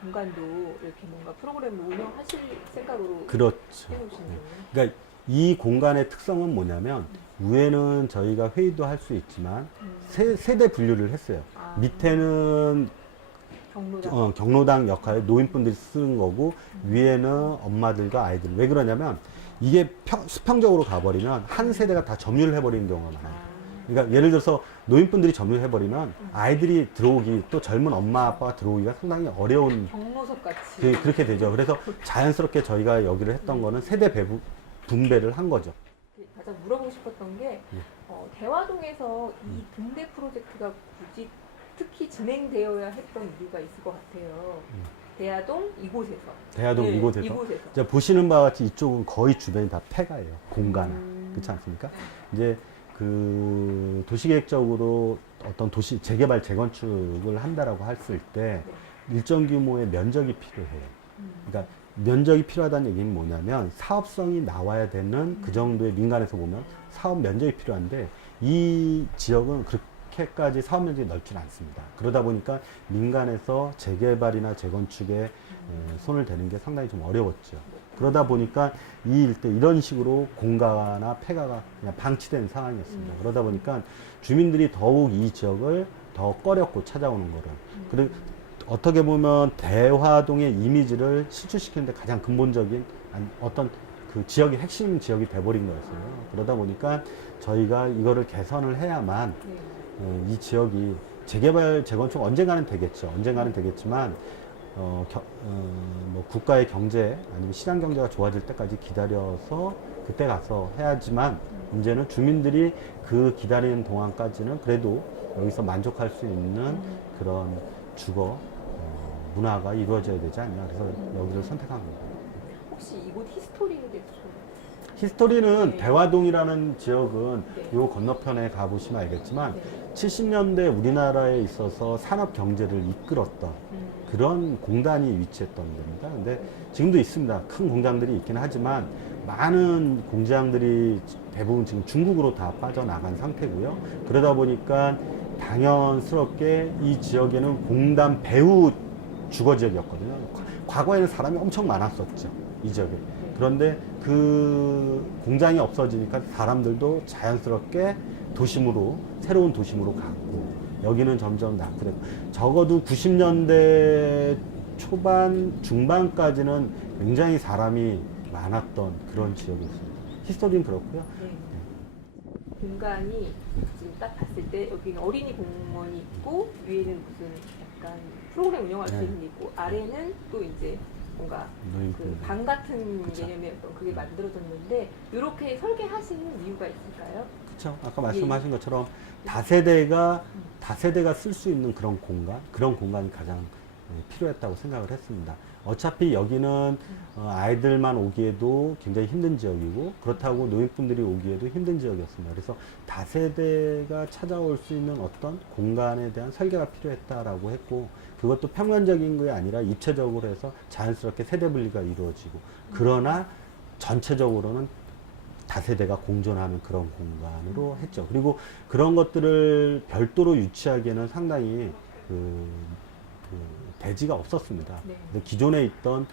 공간도 이렇게 뭔가 프로그램을 운영하실 생각으로 그렇죠. 해놓으시는 거예요? 그러니까 이 공간의 특성은 뭐냐면 위에는 저희가 회의도 할 수 있지만 세대 분류를 했어요. 아. 밑에는 경로당. 경로당 역할 노인분들이 쓰는 거고 위에는 엄마들과 아이들. 왜 그러냐면 이게 수평적으로 가버리면 한 세대가 다 점유를 해버리는 경우가 많아요. 그러니까 예를 들어서 노인분들이 점유해버리면 아이들이 들어오기 또 젊은 엄마 아빠가 들어오기가 상당히 어려운 경로석 같이. 그렇게 되죠. 그래서 자연스럽게 저희가 여기를 했던 거는 세대 분배를 한 거죠. 가장 물어보고 싶었던 게 대화동에서 이 붕대 프로젝트가 굳이 특히 진행되어야 했던 이유가 있을 것 같아요. 대화동 이곳에서. 대화동 네, 이곳에서. 이곳에서. 자, 보시는 바와 같이 이쪽은 거의 주변이 다 폐가예요. 공간화. 그렇지 않습니까? 이제 그 도시계획적으로 어떤 도시 재개발 재건축을 한다라고 했을 때 일정 규모의 면적이 필요해요. 그러니까 면적이 필요하다는 얘기는 뭐냐면 사업성이 나와야 되는 그 정도의 민간에서 보면 사업 면적이 필요한데 이 지역은 그렇게까지 사업 면적이 넓지는 않습니다. 그러다 보니까 민간에서 재개발이나 재건축에 손을 대는 게 상당히 좀 어려웠죠. 그러다 보니까 이 일대 이런 식으로 공가나 폐가가 그냥 방치된 상황이었습니다. 그러다 보니까 주민들이 더욱 이 지역을 더 꺼렸고 찾아오는 거를. 그리고 어떻게 보면 대화동의 이미지를 실추시키는데 가장 근본적인 어떤 그 지역의 핵심 지역이 돼버린 거였어요. 그러다 보니까 저희가 이거를 개선을 해야만 이 지역이 재개발, 재건축 언젠가는 되겠죠. 언젠가는 되겠지만 뭐 국가의 경제 아니면 시장 경제가 좋아질 때까지 기다려서 그때 가서 해야지만 문제는 주민들이 그 기다리는 동안까지는 그래도 여기서 만족할 수 있는 그런 주거 문화가 이루어져야 되지 않냐. 그래서 여기를 선택한 겁니다. 혹시 이곳 히스토리에 대해서 좀. 히스토리는 네. 대화동이라는 지역은 네. 요 건너편에 가보시면 알겠지만 네. 70년대 우리나라에 있어서 산업 경제를 이끌었던 그런 공단이 위치했던 데입니다. 근데 지금도 있습니다. 큰 공장들이 있긴 하지만 많은 공장들이 대부분 지금 중국으로 다 빠져나간 상태고요. 그러다 보니까 당연스럽게 이 지역에는 공단 배후 주거 지역이었거든요. 과거에는 사람이 엄청 많았었죠. 이 지역에. 그런데 그 공장이 없어지니까 사람들도 자연스럽게 도심으로, 새로운 도심으로 갔고, 여기는 점점 낙후됐고, 적어도 90년대 초반, 중반까지는 굉장히 사람이 많았던 그런 지역이었습니다. 히스토리는 그렇고요. 네. 공간이 지금 딱 봤을 때 여기는 어린이 공원이 있고 위에는 무슨 약간 프로그램 운영할 수 있는 게 있고 아래는 또 이제 뭔가 그 방 같은 그쵸. 개념의 어떤 그게 만들어졌는데 이렇게 설계하시는 이유가 있을까요? 그렇죠. 아까 말씀하신 것처럼 다세대가 쓸 수 있는 그런 공간이 가장 필요했다고 생각을 했습니다. 어차피 여기는 아이들만 오기에도 굉장히 힘든 지역이고 그렇다고 노인분들이 오기에도 힘든 지역이었습니다. 그래서 다세대가 찾아올 수 있는 어떤 공간에 대한 설계가 필요했다라고 했고 그것도 평면적인 게 아니라 입체적으로 해서 자연스럽게 세대 분리가 이루어지고 그러나 전체적으로는 다세대가 공존하는 그런 공간으로 했죠. 그리고 그런 것들을 별도로 유치하기에는 상당히 대지가 없었습니다. 네. 근데 기존에 있던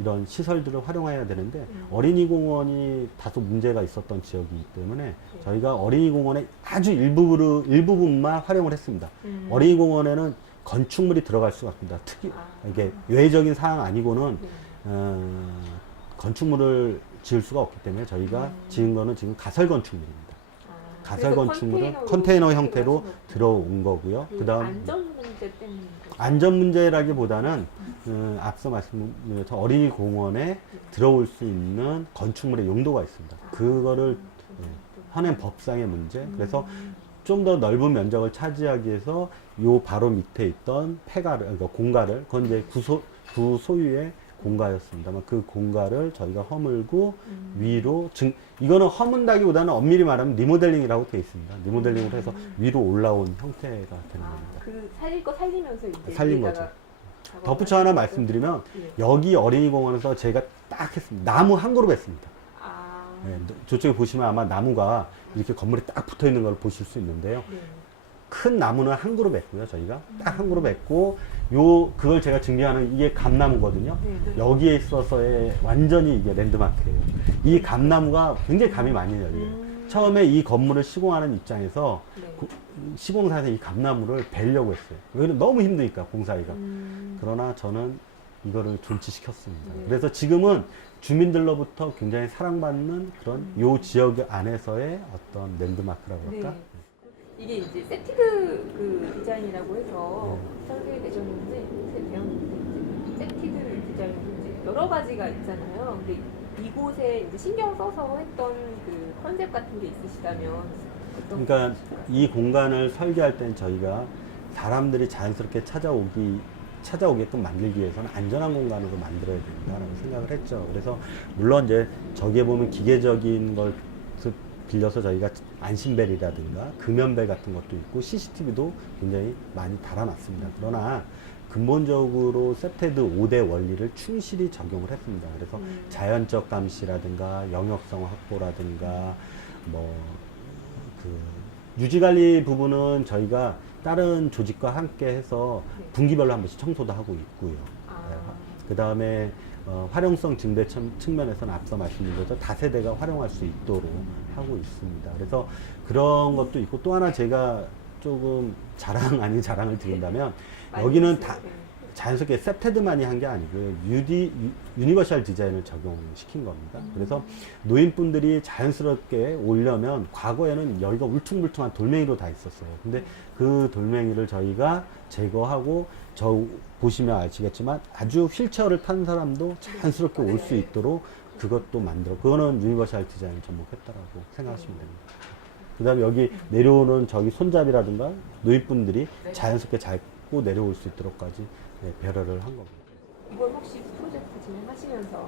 이런 시설들을 활용해야 되는데 어린이 공원이 다소 문제가 있었던 지역이기 때문에 저희가 어린이 공원의 아주 일부분만 활용을 했습니다. 어린이 공원에는 건축물이 들어갈 수가 없습니다. 이게 외적인 사항 아니고는 건축물을 지을 수가 없기 때문에 저희가 지은 거는 지금 가설 건축물입니다. 가설 건축물은 컨테이너 형태로 들어온 거고요. 그다음 안전 문제 때문에 안전 문제라기보다는 앞서 말씀드린 것처럼 어린이 공원에 들어올 수 있는 건축물의 용도가 있습니다. 그거를 현행 법상의 문제. 그래서 좀 더 넓은 면적을 차지하기 위해서 요 바로 밑에 있던 그러니까 공가를 그건 이제 구소유의 공가였습니다만 그 공가를 저희가 허물고 위로 이거는 허문다기보다는 엄밀히 말하면 리모델링이라고 되어 있습니다. 리모델링으로 해서 위로 올라온 형태가 되는 겁니다. 그 살릴 거 살리면서 이제 살린 거죠. 덧붙여 하나 말씀드리면 여기 어린이공원에서 제가 딱 했습니다. 나무 한 그룹 했습니다. 저쪽에 보시면 아마 나무가 이렇게 건물에 딱 붙어 있는 걸 보실 수 있는데요. 큰 나무는 한 그룹 했고요. 저희가 딱 한 그룹 했고 그걸 제가 증명하는 이게 감나무거든요. 여기에 있어서의 완전히 이게 랜드마크예요. 이 감나무가 굉장히 감이 많이 열려요. 처음에 이 건물을 시공하는 입장에서 시공사에서 이 감나무를 베려고 했어요. 왜냐면 너무 힘드니까 공사하기가. 그러나 저는 이거를 존치시켰습니다. 그래서 지금은 주민들로부터 굉장히 사랑받는 그런 요 지역 안에서의 어떤 랜드마크라고 할까? 이게 이제 세티드 그 디자인이라고 해서 설계되셨는데 배웠는데 세티드 디자인도 이제 여러 가지가 있잖아요. 근데 이곳에 이제 신경 써서 했던 그 컨셉 같은 게 있으시다면 어떤 그러니까 이 공간을 설계할 때는 저희가 사람들이 자연스럽게 찾아오게끔 만들기 위해서는 안전한 공간으로 만들어야 된다라고 생각을 했죠. 그래서 물론 이제 저기에 보면 기계적인 걸 빌려서 저희가 안심벨이라든가 금연벨 같은 것도 있고 CCTV도 굉장히 많이 달아놨습니다. 그러나 근본적으로 세테드 5대 원리를 충실히 적용을 했습니다. 그래서 자연적 감시라든가 영역성 확보라든가 유지관리 부분은 저희가 다른 조직과 함께 해서 분기별로 한 번씩 청소도 하고 있고요. 그 다음에 활용성 증대 측면에서는 앞서 말씀드린 거죠. 다세대가 활용할 수 있도록 하고 있습니다. 그래서 그런 것도 있고 또 하나 제가 조금 자랑 아닌 자랑을 드린다면 여기는 다 자연스럽게 세테드만이 한 게 아니고요. 유니버셜 디자인을 적용시킨 겁니다. 그래서 노인분들이 자연스럽게 오려면 과거에는 여기가 울퉁불퉁한 돌멩이로 다 있었어요. 근데 그 돌멩이를 저희가 제거하고 보시면 아시겠지만 아주 휠체어를 탄 사람도 자연스럽게 올 수 있도록 그것도 그거는 유니버셜 디자인을 접목했다라고 생각하시면 됩니다. 그 다음에 여기 내려오는 저기 손잡이라든가 노인분들이 자연스럽게 잡고 내려올 수 있도록까지 배려를 한 겁니다. 이걸 혹시 프로젝트 진행하시면서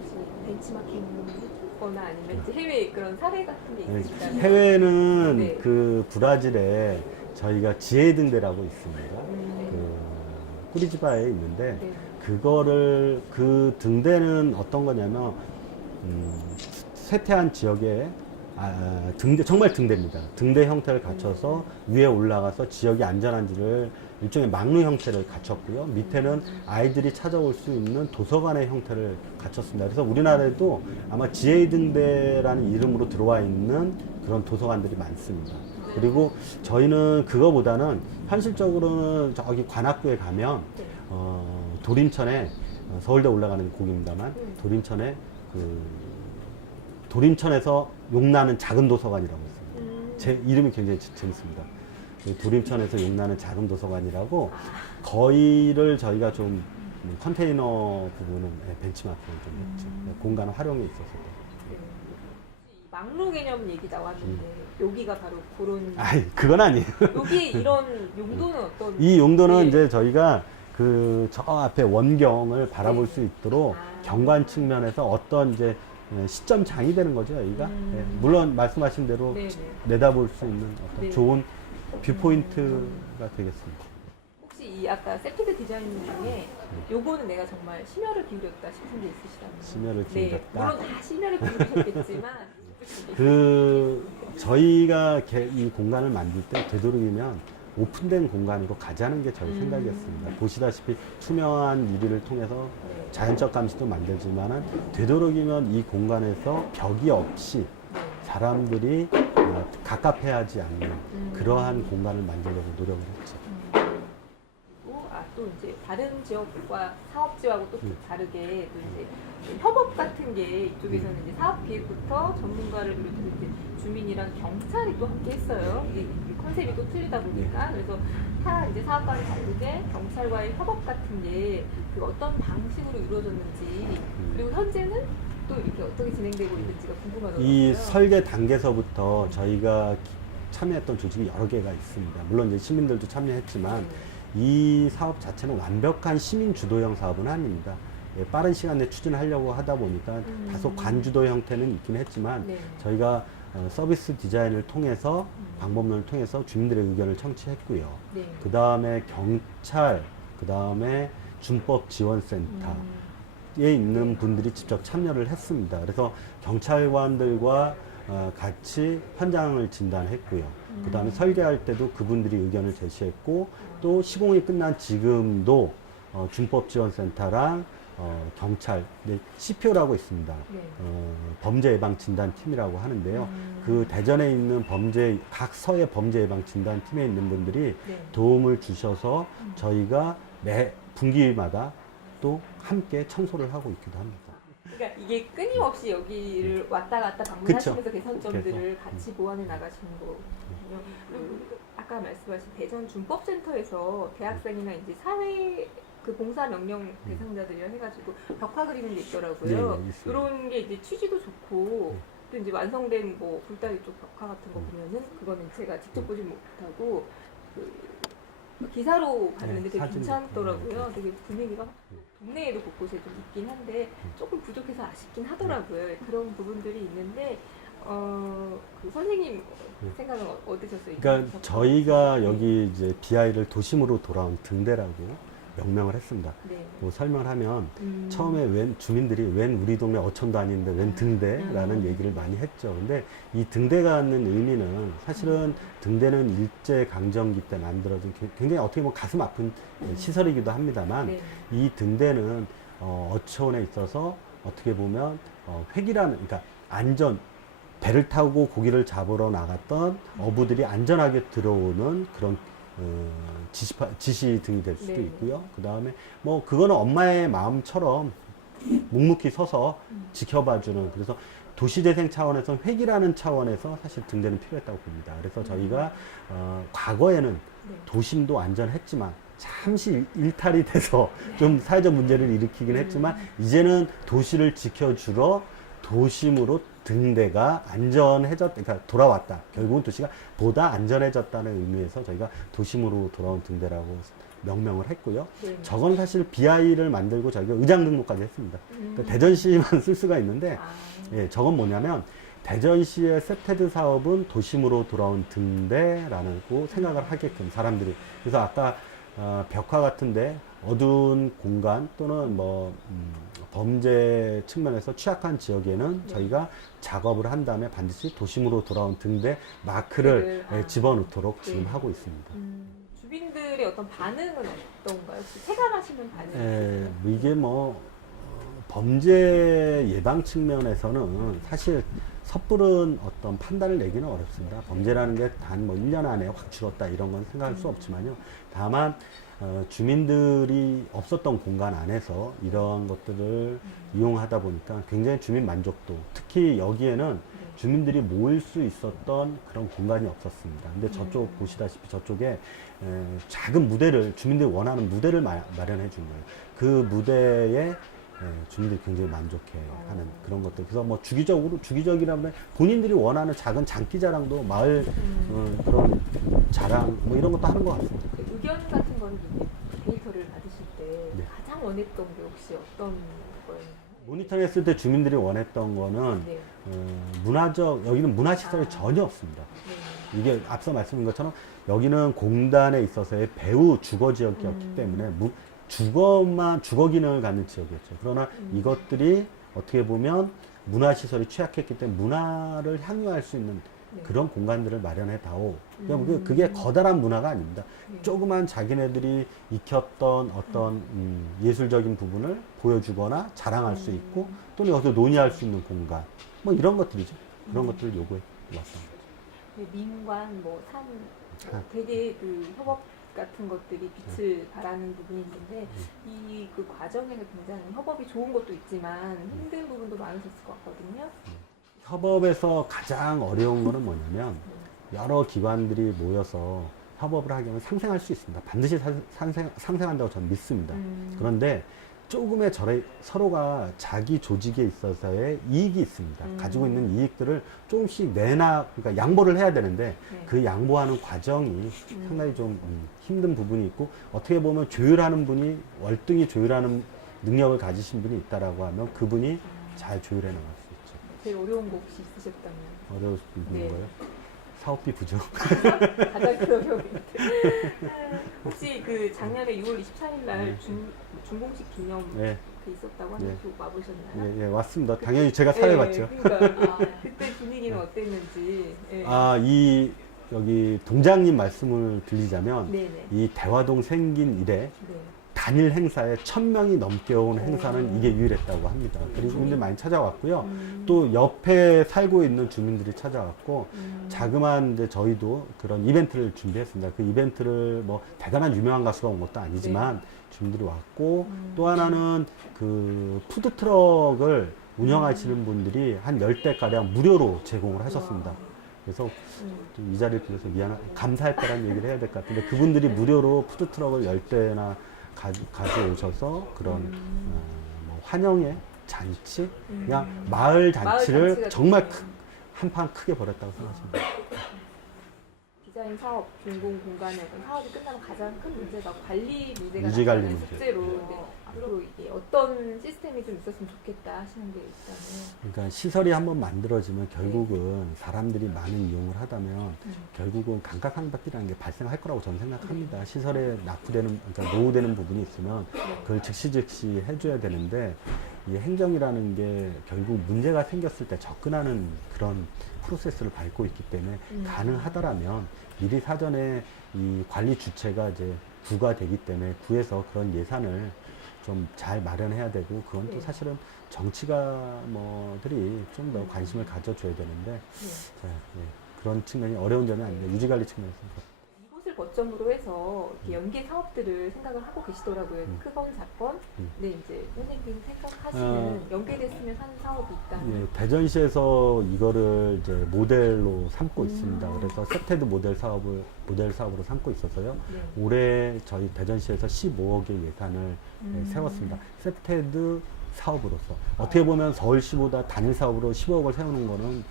혹시 벤치마킹 했거나 아니면 이제 해외 그런 사례 같은 게 있으시다면 해외는 그 브라질에 저희가 지혜등대라고 있습니다. 그 꾸리지바에 있는데 그거를 그 등대는 어떤 거냐면 쇠퇴한 지역에 정말 등대입니다. 등대 형태를 갖춰서 위에 올라가서 지역이 안전한지를 일종의 막루 형태를 갖췄고요. 밑에는 아이들이 찾아올 수 있는 도서관의 형태를 갖췄습니다. 그래서 우리나라에도 아마 지혜등대라는 이름으로 들어와 있는 그런 도서관들이 많습니다. 그리고 저희는 그거보다는 현실적으로는 저기 관악구에 가면 도림천에 서울대 올라가는 곡입니다만 도림천에서 용나는 작은 도서관이라고 있습니다. 제 이름이 굉장히 재밌습니다. 도림천에서 용나는 작은 도서관이라고 거의를 저희가 좀 컨테이너 부분은 벤치마킹을 좀 했죠. 공간 활용에 있어서도. 막루 개념 얘기 나왔는데 여기가 바로 그런 그건 아니에요. 여기 이런 용도는 어떤? 이 용도는 이제 저희가 저 앞에 원경을 바라볼 수 있도록 경관 측면에서 어떤 이제 시점장이 되는 거죠, 여기가. 물론 말씀하신 대로 내다볼 수 있는 어떤 좋은 뷰포인트가 되겠습니다. 혹시 이 아까 세티드 디자인 중에 요거는 내가 정말 심혈을 기울였다 싶은 게 있으시다면? 심혈을 기울였다. 물론 다 심혈을 기울이셨겠지만 저희가 이 공간을 만들 때 되도록이면 오픈된 공간으로 가자는 게 저희 생각이었습니다. 보시다시피 투명한 유리를 통해서 자연적 감시도 만들지만은 되도록이면 이 공간에서 벽이 없이 사람들이 갑갑해하지 않는 그러한 공간을 만들려고 노력을 했죠. 또 이제 다른 지역과 사업지하고 또 다르게 또 이제 협업 같은 게 이쪽에서는 이제 사업 기획부터 전문가를 비롯해서 이제 주민이랑 경찰이 또 함께 했어요. 이 컨셉이 또 틀리다 보니까 그래서 이제 사업과는 다르게 경찰과의 협업 같은 게 어떤 방식으로 이루어졌는지 그리고 현재는 또 이렇게 어떻게 진행되고 있는지가 궁금하더라고요. 이 설계 단계서부터 저희가 참여했던 조직이 여러 개가 있습니다. 물론 이제 시민들도 참여했지만 이 사업 자체는 완벽한 시민 주도형 사업은 아닙니다. 빠른 시간 내에 추진하려고 하다 보니까 다소 관주도 형태는 있긴 했지만 저희가 서비스 디자인을 통해서 방법론을 통해서 주민들의 의견을 청취했고요. 그 다음에 경찰, 그 다음에 준법지원센터에 있는 분들이 직접 참여를 했습니다. 그래서 경찰관들과 같이 현장을 진단했고요. 그 다음에 설계할 때도 그분들이 의견을 제시했고 또 시공이 끝난 지금도 준법지원센터랑 경찰, CPO라고 있습니다. 네. 범죄예방진단팀이라고 하는데요. 그 대전에 있는 각 서의 범죄예방진단팀에 있는 분들이 네. 도움을 주셔서 저희가 매 분기마다 또 함께 청소를 하고 있기도 합니다. 그러니까 이게 끊임없이 여기를 왔다 갔다 방문하시면서 개선점들을 그래서, 같이 보완해 나가시는 거거든요. 그리고 아까 말씀하신 대전 준법센터에서 대학생이나 이제 사회 그 봉사 명령 대상자들이라 해가지고 벽화 그리는 게 있더라고요. 네, 있습니다. 이런 게 이제 취지도 좋고 또 이제 완성된 뭐 불다리 쪽 벽화 같은 거 보면은 그거는 제가 직접 보진 못하고 그 기사로 봤는데 되게 사진. 괜찮더라고요. 되게 분위기가 동네에도 곳곳에 좀 있긴 한데 조금 부족해서 아쉽긴 하더라고요. 그런 부분들이 있는데 그 선생님 생각은 어떠셨어요? 그러니까 저희가 여기 이제 BI를 도심으로 돌아온 등대라고 명명을 했습니다. 네. 뭐 설명을 하면 처음에 웬 주민들이 웬 우리 동네 어촌도 아닌데 웬 등대라는 얘기를 많이 했죠. 근데 이 등대가 갖는 의미는 사실은 등대는 일제강점기 때 만들어진 굉장히 어떻게 보면 가슴 아픈 시설이기도 합니다만 네. 이 등대는 어촌에 있어서 어떻게 보면 획이라는 그러니까 안전 배를 타고 고기를 잡으러 나갔던 어부들이 안전하게 들어오는 그런 지시 등이 될 수도 네. 있고요. 그 다음에 뭐 그거는 엄마의 마음처럼 묵묵히 서서 지켜봐주는 그래서 도시재생 차원에서 획이라는 차원에서 사실 등대는 필요했다고 봅니다. 그래서 저희가 과거에는 네. 도심도 안전했지만 잠시 일탈이 돼서 좀 사회적 문제를 일으키긴 했지만 이제는 도시를 지켜주러 도심으로 등대가 그러니까 돌아왔다. 결국은 도시가 보다 안전해졌다는 의미에서 저희가 도심으로 돌아온 등대라고 명명을 했고요. 네. 저건 사실 BI를 만들고 저희가 의장 등록까지 했습니다. 그러니까 대전시만 쓸 수가 있는데, 예, 저건 뭐냐면 대전시의 세테드 사업은 도심으로 돌아온 등대라고 생각을 하게끔 사람들이. 그래서 아까 벽화 같은데 어두운 공간 또는 뭐 범죄 측면에서 취약한 지역에는 네. 저희가 작업을 한 다음에 반드시 도심으로 돌아온 등대 마크를 집어넣도록 지금 네. 하고 있습니다. 주민들의 어떤 반응은 어떤가요? 혹시 체감하시는 반응이 뭐 이게 뭐 범죄 예방 측면에서는 사실 섣부른 어떤 판단을 내기는 어렵습니다. 범죄라는 게 단 뭐 1년 안에 확 줄었다 이런 건 생각할 수 없지만요. 다만 주민들이 없었던 공간 안에서 이런 것들을 이용하다 보니까 굉장히 주민 만족도, 특히 여기에는 주민들이 모일 수 있었던 그런 공간이 없었습니다. 근데 저쪽 보시다시피 저쪽에 작은 무대를, 주민들이 원하는 무대를 마련해 준 거예요. 그 무대에 주민들이 굉장히 만족해하는 그런 것들. 그래서 뭐 주기적이라면 본인들이 원하는 작은 장기자랑도 마을 그런 자랑 뭐 이런 것도 하는 것 같습니다. 그 의견 같은 거는 이제 데이터를 받으실 때 네. 가장 원했던 게 혹시 어떤 거였나요? 모니터링 했을 때 주민들이 원했던 거는 네. 여기는 문화시설이 전혀 없습니다. 네. 이게 앞서 말씀드린 것처럼 여기는 공단에 있어서의 배후 주거 지역이었기 때문에 주거 기능을 갖는 지역이었죠. 그러나 이것들이 어떻게 보면 문화시설이 취약했기 때문에 문화를 향유할 수 있는 네. 그런 공간들을 마련해 다오. 그게 커다란 문화가 아닙니다. 네. 조그만 자기네들이 익혔던 어떤 예술적인 부분을 보여주거나 자랑할 수 있고 또는 여기서 논의할 수 있는 공간 뭐 이런 것들이죠. 그런 것들을 요구해 왔습니다. 네, 민관, 뭐 산, 되게 그 협업 같은 것들이 빛을 발하는 부분이 있는데 이 그 과정에서 굉장히 협업이 좋은 것도 있지만 힘든 부분도 많으셨을 것 같거든요. 협업에서 가장 어려운 거는 뭐냐면 여러 기관들이 모여서 협업을 하려면 상생할 수 있습니다. 반드시 상생한다고 저는 믿습니다. 그런데 조금의 서로가 자기 조직에 있어서의 이익이 있습니다. 가지고 있는 이익들을 조금씩 그러니까 양보를 해야 되는데 네. 그 양보하는 과정이 상당히 좀 힘든 부분이 있고 어떻게 보면 월등히 조율하는 능력을 가지신 분이 있다라고 하면 그분이 잘 조율해 나갈 수 있죠. 제일 어려운 거 혹시 있으셨다면? 어려운 네. 거예요? 사업비 부족. 가장 큰 어려움이 혹시 그 작년에 6월 24일 날 준공식 기념 네. 그 있었다고 하는데 또 와보셨나요? 예, 예, 왔습니다. 당연히 제가 사회봤죠. 그러니까 그때 분위기는 어땠는지. 예. 여기 동장님 말씀을 들리자면 네네. 이 대화동 생긴 이래 네. 단일 행사에 1000명이 넘게 온 행사는 이게 유일했다고 합니다. 그리고 주민들이 많이 찾아왔고요. 또 옆에 살고 있는 주민들이 찾아왔고 자그마한 이제 저희도 그런 이벤트를 준비했습니다. 그 이벤트를 뭐 대단한 유명한 가수가 온 것도 아니지만 주민들이 왔고 또 하나는 그 푸드트럭을 운영하시는 분들이 한 10대가량 무료로 제공을 하셨습니다. 그래서 좀 이 자리를 빌려서 감사할 거라는 얘기를 해야 될 것 같은데 그분들이 무료로 푸드트럭을 10대나 가져오셔서 그런 뭐 환영의 잔치, 그냥 마을 잔치를 정말 한판 크게 벌였다고 생각합니다. 디자인 사업, 공공 공간의 어떤 사업이 끝나면 가장 큰 문제가 관리 문제가 유지 관리 나타나는 문제. 숙제로 근데 앞으로 이게 어떤 시스템이 좀 있었으면 좋겠다 하시는 게 있다면 그러니까 시설이 한번 만들어지면 결국은 사람들이 많은 이용을 하다면 결국은 감가상각비라는 게 발생할 거라고 저는 생각합니다. 시설에 납부되는, 그러니까 노후되는 부분이 있으면 그걸 즉시 해줘야 되는데 이 행정이라는 게 결국 문제가 생겼을 때 접근하는 그런 프로세스를 밟고 있기 때문에 가능하다라면 미리 사전에 이 관리 주체가 이제 구가 되기 때문에 구에서 그런 예산을 좀 잘 마련해야 되고 그건 또 사실은 정치가들이 좀 더 관심을 가져줘야 되는데 자, 그런 측면이 어려운 점이 아닌데 유지관리 측면에서 이곳을 거점으로 해서 이렇게 연계 사업들을 생각을 하고 계시더라고요. 크건 작건. 네, 이제 선생님 생각하시는 연계됐으면 하는 사업이 있다면. 예, 대전시에서 이거를 이제 모델로 삼고 있습니다. 그래서 세테드 모델 사업으로 삼고 있어서요. 네. 올해 저희 대전시에서 15억의 예산을 세웠습니다. 세테드 사업으로서 어떻게 보면 서울시보다 단일 사업으로 15억을 세우는 거는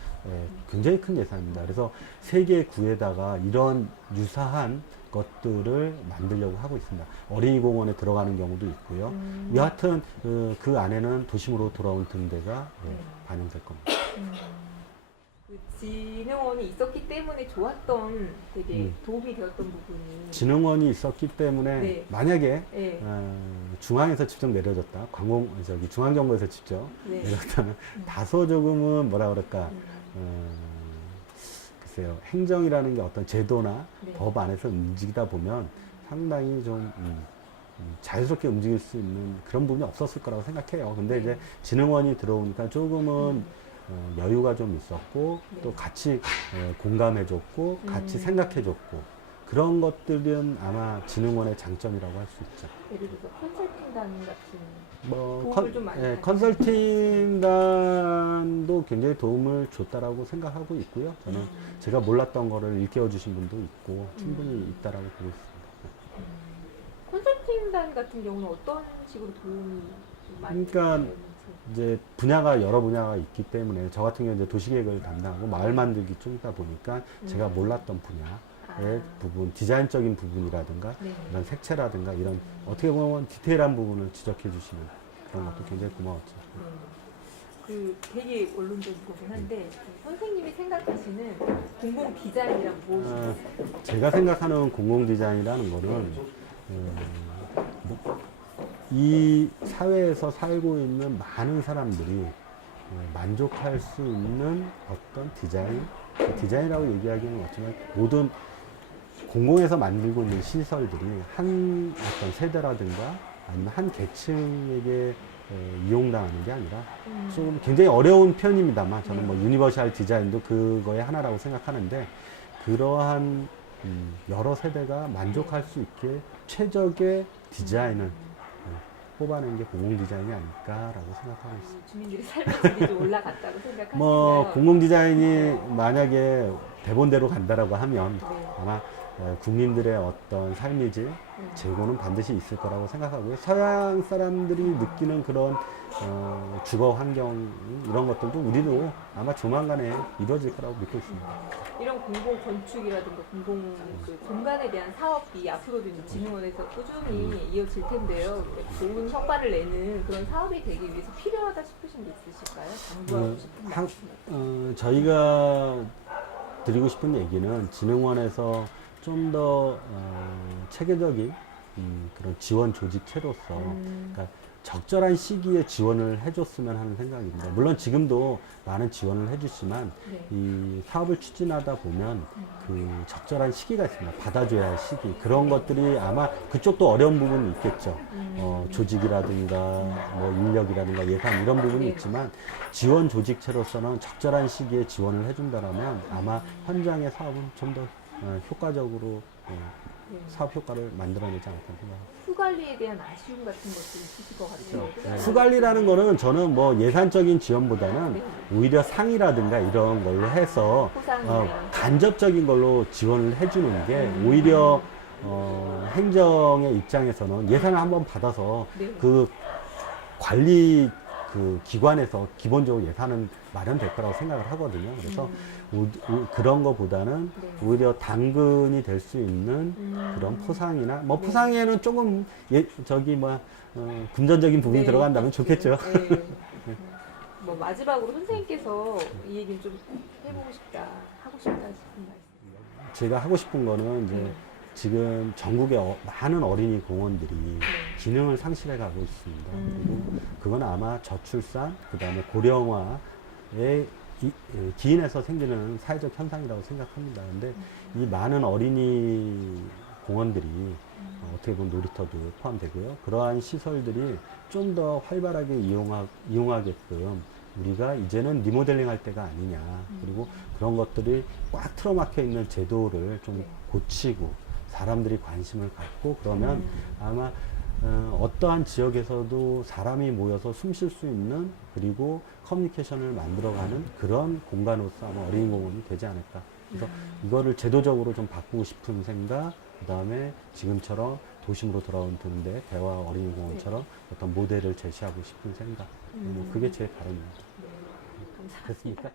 굉장히 큰 예산입니다. 그래서 세 개 구에다가 이런 유사한 것들을 만들려고 하고 있습니다. 어린이 공원에 들어가는 경우도 있고요. 여하튼 그 안에는 도심으로 돌아온 등대가 반영될 겁니다. 그 진흥원이 있었기 때문에 좋았던 되게 도움이 되었던 부분이 진흥원이 있었기 때문에 네. 만약에 네. 중앙에서 직접 내려졌다, 중앙정부에서 직접 네. 내렸다면 다소 조금은 뭐라 그럴까, 글쎄요, 행정이라는 게 어떤 제도나 네. 법 안에서 움직이다 보면 상당히 좀 자유스럽게 움직일 수 있는 그런 부분이 없었을 거라고 생각해요. 근데 이제 진흥원이 들어오니까 조금은 여유가 좀 있었고 네. 또 같이 공감해줬고 같이 생각해줬고 그런 것들은 아마 진흥원의 장점이라고 할 수 있죠. 예를 들어서 컨설팅단 같은 뭐 도움을 좀 많이 받는 컨설팅단도 굉장히 도움을 줬다라고 생각하고 있고요. 저는 제가 몰랐던 거를 일깨워 주신 분도 있고 충분히 있다라고 보고 있습니다. 컨설팅단 같은 경우는 어떤 식으로 도움이 좀 많이 그러니까 되는지. 이제 분야가 여러 분야가 있기 때문에 저 같은 경우는 이제 도시계획을 담당하고 마을 만들기 쪽이다 보니까 제가 몰랐던 분야의 부분, 디자인적인 부분이라든가 네. 이런 색채라든가 이런 어떻게 보면 디테일한 부분을 지적해 주시는 그런 것도 굉장히 고마웠죠. 네. 그 되게 원론적인 거긴 한데 그 선생님이 생각하시는 공공 디자인이란 무엇인가요? 제가 생각하는 공공 디자인이라는 거는 이 사회에서 살고 있는 많은 사람들이 만족할 수 있는 어떤 디자인이라고 얘기하기는 어쩌면 모든 공공에서 만들고 있는 시설들이 한 어떤 세대라든가 아니면 한 계층에게 이용당하는 게 아니라 좀 굉장히 어려운 표현입니다만 저는 뭐 유니버셜 디자인도 그거의 하나라고 생각하는데 그러한 여러 세대가 만족할 수 있게 최적의 디자인을 뽑아낸 게 공공 디자인이 아닐까라고 생각하고 있습니다. 주민들의 삶의 질이 좀 올라갔다고 생각하시나요? 뭐 공공 디자인이 만약에 대본대로 간다라고 하면 네. 아마 국민들의 어떤 삶의 질 제고는 반드시 있을 거라고 생각하고요. 서양 사람들이 느끼는 그런 주거 환경 이런 것들도 우리도 아마 조만간에 이루어질 거라고 믿고 있습니다. 이런 공공 건축이라든가 공공 그 공간에 대한 사업이 앞으로도 이제 진흥원에서 꾸준히 이어질 텐데요. 좋은 성과를 내는 그런 사업이 되기 위해서 필요하다 싶으신 게 있으실까요? 당부하고 싶은 말씀. 저희가 드리고 싶은 얘기는 진흥원에서 좀 더 체계적인 그런 지원 조직체로서 그러니까 적절한 시기에 지원을 해줬으면 하는 생각입니다. 물론 지금도 많은 지원을 해주지만 네. 이 사업을 추진하다 보면 그 적절한 시기가 있습니다. 받아줘야 할 시기. 그런 것들이 아마 그쪽도 어려운 부분이 있겠죠. 조직이라든가 뭐 인력이라든가 예산 이런 부분이 네. 있지만 지원 조직체로서는 적절한 시기에 지원을 해준다면 아마 현장의 사업은 좀 더 효과적으로 네. 사업 효과를 만들어내지 않을까 생각합니다. 수 관리에 대한 아쉬움 같은 것도 있으실 것 같아요. 수 관리라는 거는 저는 뭐 예산적인 지원보다는 네. 오히려 상이라든가 이런 걸로 해서 포상이나. 간접적인 걸로 지원을 해주는 게 오히려 행정의 입장에서는 예산을 한번 받아서 네. 그 관리 그 기관에서 기본적으로 예산은 마련될 거라고 생각을 하거든요. 그래서 그런 거보다는 네. 오히려 당근이 될 수 있는 그런 포상이나 뭐 네. 포상에는 조금 금전적인 부분이 네, 들어간다면 그렇죠. 좋겠죠. 네. 뭐 마지막으로 선생님께서 이 얘기는 좀 해보고 싶다, 하고 싶다 싶은 말씀. 제가 하고 싶은 거는 이제 지금 전국에 많은 어린이 공원들이 기능을 상실해 가고 있습니다. 그리고 그건 아마 저출산, 그 다음에 고령화의 기인해서 생기는 사회적 현상이라고 생각합니다. 근데 이 많은 어린이 공원들이 어떻게 보면 놀이터도 포함되고요. 그러한 시설들이 좀 더 활발하게 이용하게끔 우리가 이제는 리모델링 할 때가 아니냐. 그리고 그런 것들이 꽉 틀어막혀 있는 제도를 좀 고치고 사람들이 관심을 갖고 그러면 아마 어떠한 지역에서도 사람이 모여서 숨 쉴 수 있는 그리고 커뮤니케이션을 만들어가는 그런 공간으로서 아마 어린이 공원이 되지 않을까. 그래서 이거를 제도적으로 좀 바꾸고 싶은 생각, 그 다음에 지금처럼 도심으로 돌아오는데 대화 어린이 공원처럼 어떤 모델을 제시하고 싶은 생각. 그게 제 바람입니다. 네. 감사합니다. 됐습니까?